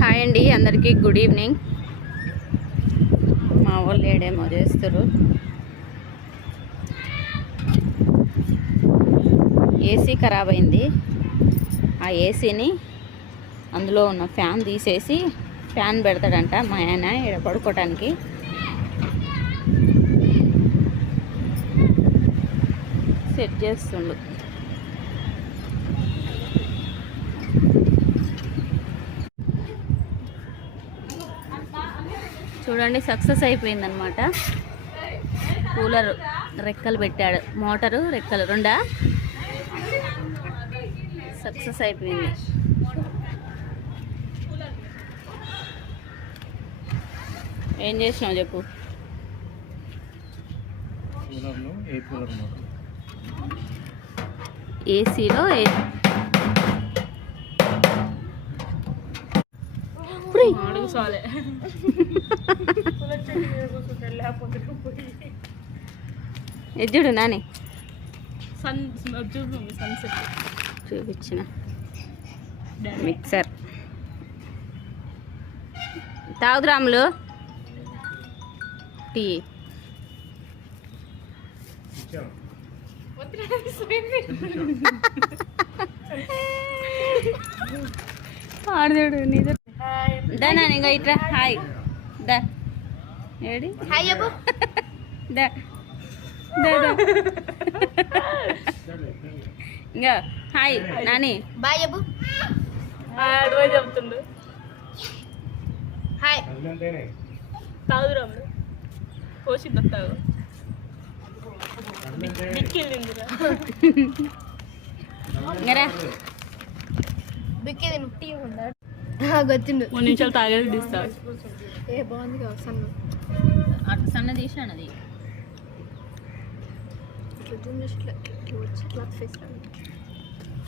Hi అండి, అందరికీ good evening. మా వాళ్ళు ఏడేమో చేస్తారు. ఏసీ ఖరాబ్ అయింది. ఆ ఏసీని అందులో ఉన్న ఫ్యాన్ తీసేసి ఫ్యాన్ పెడతాడంట మా ఆయన ఇక్కడ పడుకోవటానికి. సెట్ చేస్తుండు. చూడండి, సక్సెస్ అయిపోయిందనమాట. కూలర్ రెక్కలు పెట్టాడు, మోటారు రెక్కలు రెండా సక్సెస్ అయిపోయింది. ఏం చేసినావు చెప్పు. ఏసీలో ఎజ్జుడు నాని చూపించిన మిక్సర్ తాగుదురాములు టీ ఆడదేడు నిజం దానా ఇంకా ఇట్రా. హాయ్ దా ఏడి హాయ్ చెప్పు. దా ఇంకా హాయ్ నాని బాయ్ చెప్పు. చెప్తుండు హాయ్ తాగుదురాములు కోసింది తాగు ఇంకరా వచ్చిండు 3 నిమిషాలు తాగేది తీస్తా. ఏ బాగుంది కదా సన్న సన్న తీసాను. అది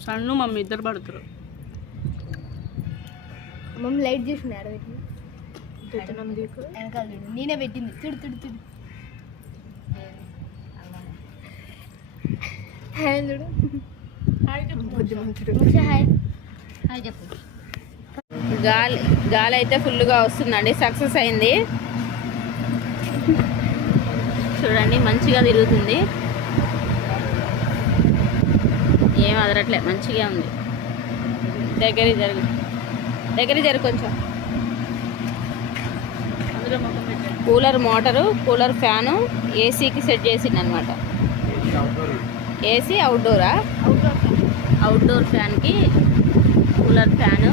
సన్ను మమ్మీ ఇద్దరు పడుతారు. మమ్మీ లైట్ చేసినారు నేనే పెట్టింది. తిడు తిడు తిడు హాయ్ చూడు. హాయ్ హాయ్ చెప్పు. గాలి అయితే ఫుల్గా వస్తుందండి. సక్సెస్ అయింది. చూడండి, మంచిగా తిరుగుతుంది. ఏం అదరట్లే, మంచిగా ఉంది. దగ్గర జరుగు కొంచెం. కూలర్ మోటారు, కూలర్ ఫ్యాను ఏసీకి సెట్ చేసింది అనమాట. ఏసీ అవుట్డోరా, అవుట్డోర్ ఫ్యాన్కి కూలర్ ఫ్యాను